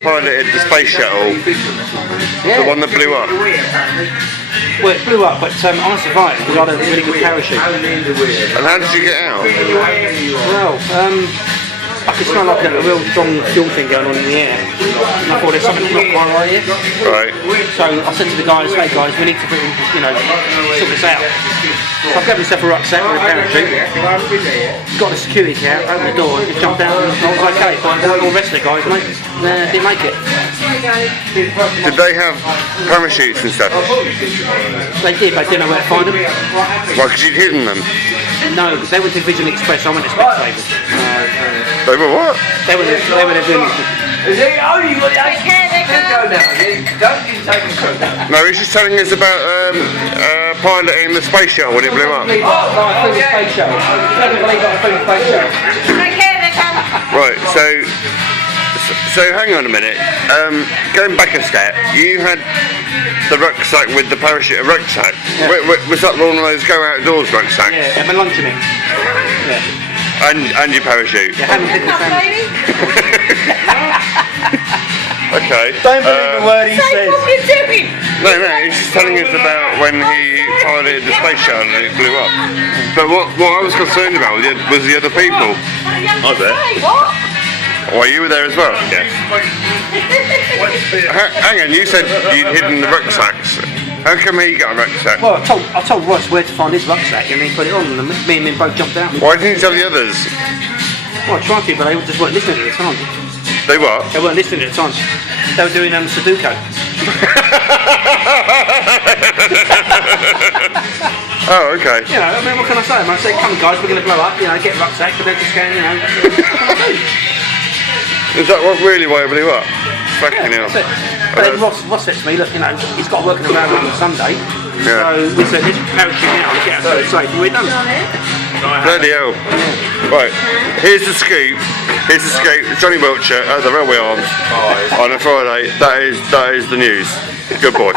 Piloted the space shuttle, Yeah. the one that blew up. Well, it blew up, but I survived because I had a really good parachute. And how did you get out? Well, I could smell like a real strong fuel thing going on in the air. And I thought there's something not quite right here. Right. So I said to the guys, hey guys, we need to sort this out. So I gave myself a rucksack with a parachute, got the security cat, opened the door, just jumped out and I was okay. But all the rest of the guys, mate, didn't make it. Did they have parachutes and stuff? They did, but I didn't know where to find them. Why, because you'd hidden them? No, because they went to Vision Express, I went to Specsavers. They were what? They were the No, he's just telling us about piloting the space shuttle when it blew up. Space shuttle. I don't believe I flew the space shuttle. Right, so hang on a minute. Going back a step, you had the rucksack with the parachute rucksack. Yeah. Was that one of those go outdoors rucksacks? Yeah, and my lunch in it. Yeah. And your parachute? Yeah, hadn't picked the family. Okay. Don't believe a word he says. What are you doing? No, he's just telling us about when he piloted the space shuttle and it blew up. But what I was concerned about was the other people. I bet. What? Oh, you were there as well? Yes. Hang on, you said you'd hidden the rucksacks. How come he got a rucksack? Well, I told Ross where to find his rucksack and he put it on and me and him both jumped out. Why didn't you tell the others? Well, I tried to, but they just weren't listening at the time. They what? They weren't listening at the time. They were doing Sudoku. Oh, okay. You know, I mean, what can I say? I say, come on guys, we're going to blow up, get a rucksack, but they're just going, Is that really why it blew up? Fucking hell. That's it. But then Ross said to me, look, he's got to work in the railway on Sunday. Yeah. So we said, let's parachute out and get ourselves safe, and we're done. Bloody hell. Right, here's the scoop. Here's the scoop. Johnny Wiltshire at the Railway Arms on a Friday. That is the news. Good boy.